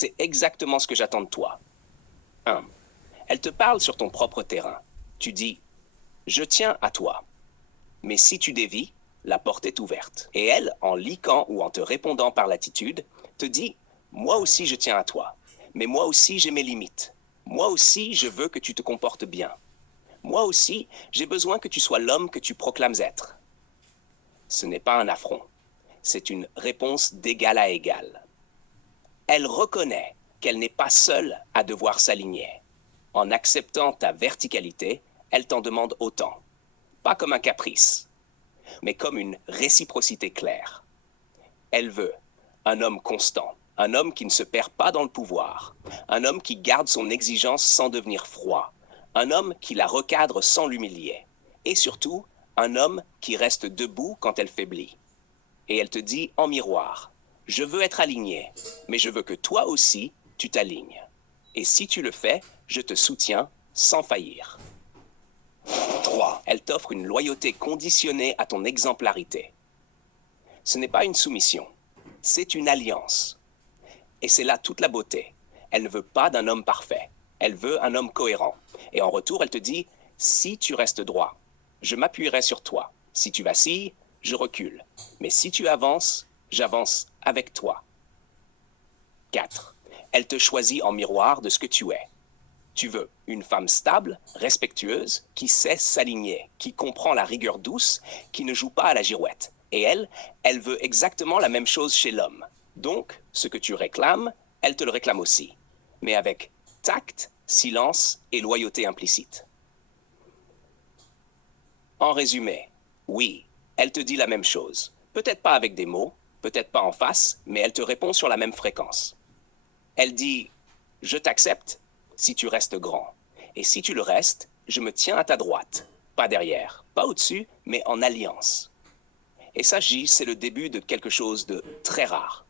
C'est exactement ce que j'attends de toi. 1. Elle te parle sur ton propre terrain. Tu dis, je tiens à toi. Mais si tu dévis, la porte est ouverte. Et elle, en liquant ou en te répondant par l'attitude, te dit, moi aussi je tiens à toi. Mais moi aussi j'ai mes limites. Moi aussi je veux que tu te comportes bien. Moi aussi j'ai besoin que tu sois l'homme que tu proclames être. Ce n'est pas un affront. C'est une réponse d'égal à égal. Elle reconnaît qu'elle n'est pas seule à devoir s'aligner. En acceptant ta verticalité, elle t'en demande autant. Pas comme un caprice, mais comme une réciprocité claire. Elle veut un homme constant, un homme qui ne se perd pas dans le pouvoir, un homme qui garde son exigence sans devenir froid, un homme qui la recadre sans l'humilier, et surtout, un homme qui reste debout quand elle faiblit. Et elle te dit en miroir, je veux être aligné, mais je veux que toi aussi, tu t'alignes. Et si tu le fais, je te soutiens sans faillir. 3. Elle t'offre une loyauté conditionnée à ton exemplarité. Ce n'est pas une soumission, c'est une alliance. Et c'est là toute la beauté. Elle ne veut pas d'un homme parfait, elle veut un homme cohérent. Et en retour, elle te dit, si tu restes droit, je m'appuierai sur toi. Si tu vacilles, je recule. Mais si tu avances, j'avance avec toi. 4. Elle te choisit en miroir de ce que tu es. Tu veux une femme stable, respectueuse, qui sait s'aligner, qui comprend la rigueur douce, qui ne joue pas à la girouette. Et elle veut exactement la même chose chez l'homme. Donc, ce que tu réclames, elle te le réclame aussi. Mais avec tact, silence et loyauté implicite. En résumé, oui, elle te dit la même chose. Peut-être pas avec des mots, peut-être pas en face, mais elle te répond sur la même fréquence. Elle dit, je t'accepte si tu restes grand. Et si tu le restes, je me tiens à ta droite. Pas derrière, pas au-dessus, mais en alliance. Et ça, J, c'est le début de quelque chose de très rare.